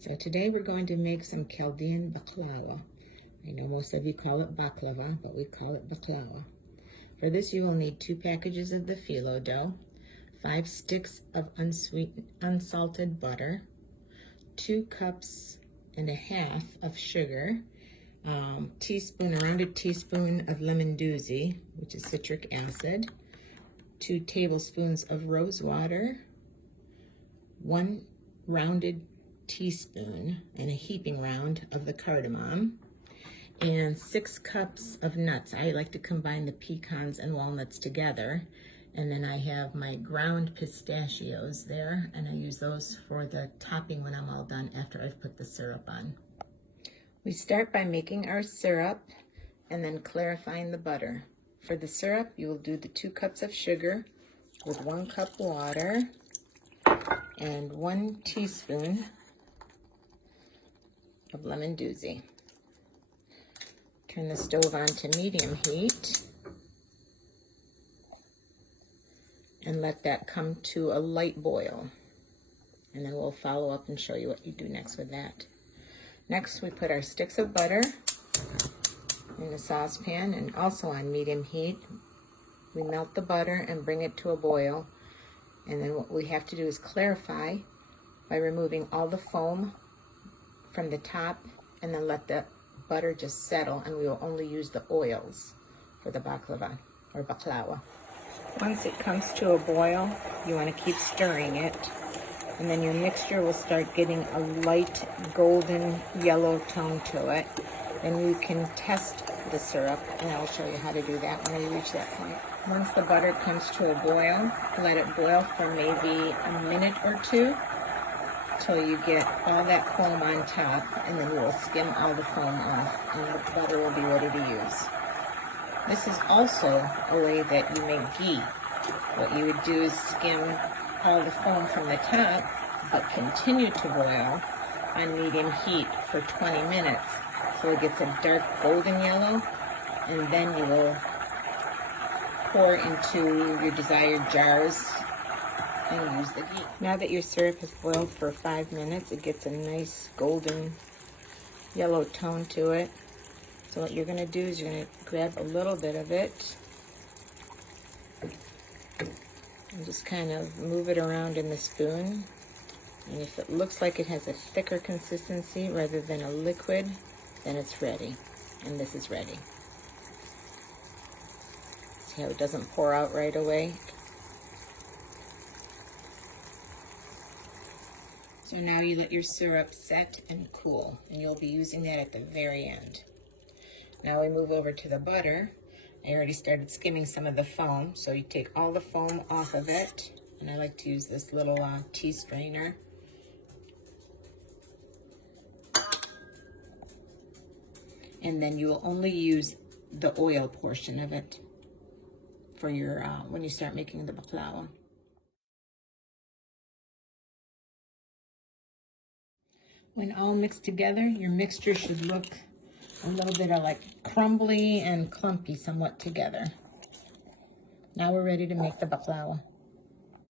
So today we're going to make some Chaldean baklawa. I know most of you call it baklava, but we call it baklawa. For this you will need 2 packages of the phyllo dough, 5 sticks of unsalted butter, 2 cups and a half of sugar, a rounded teaspoon of lemon doozy, which is citric acid, 2 tablespoons of rose water, 1 rounded teaspoon and a heaping round of the cardamom, and 6 cups of nuts. I like to combine the pecans and walnuts together, and then I have my ground pistachios there, and I use those for the topping when I'm all done after I've put the syrup on. We start by making our syrup and then clarifying the butter. For the syrup, you will do the 2 cups of sugar with 1 cup water and 1 teaspoon of lemon doozy. Turn the stove on to medium heat and let that come to a light boil. And then we'll follow up and show you what you do next with that. Next, we put our sticks of butter in a saucepan and also on medium heat. We melt the butter and bring it to a boil. And then what we have to do is clarify by removing all the foam from the top, and then let the butter just settle, and we will only use the oils for the baklava or baklawa. Once it comes to a boil, you want to keep stirring it, and then your mixture will start getting a light golden yellow tone to it. Then you can test the syrup, and I'll show you how to do that when we reach that point. Once the butter comes to a boil, let it boil for maybe a minute or 2 till you get all that foam on top, and then you will skim all the foam off, and the butter will be ready to use. This is also a way that you make ghee. What you would do is skim all the foam from the top, but continue to boil on medium heat for 20 minutes so it gets a dark golden yellow, and then you will pour into your desired jars and use the ghee. Now that your syrup has boiled for 5 minutes, it gets a nice golden yellow tone to it. So what you're going to do is you're going to grab a little bit of it and just kind of move it around in the spoon. And if it looks like it has a thicker consistency rather than a liquid, then it's ready. And this is ready. See how it doesn't pour out right away? So now you let your syrup set and cool, and you'll be using that at the very end. Now we move over to the butter. I already started skimming some of the foam, so you take all the foam off of it, and I like to use this little tea strainer. And then you will only use the oil portion of it for your when you start making the baklawa. When all mixed together, your mixture should look a little bit of like crumbly and clumpy somewhat together. Now we're ready to make the baklawa.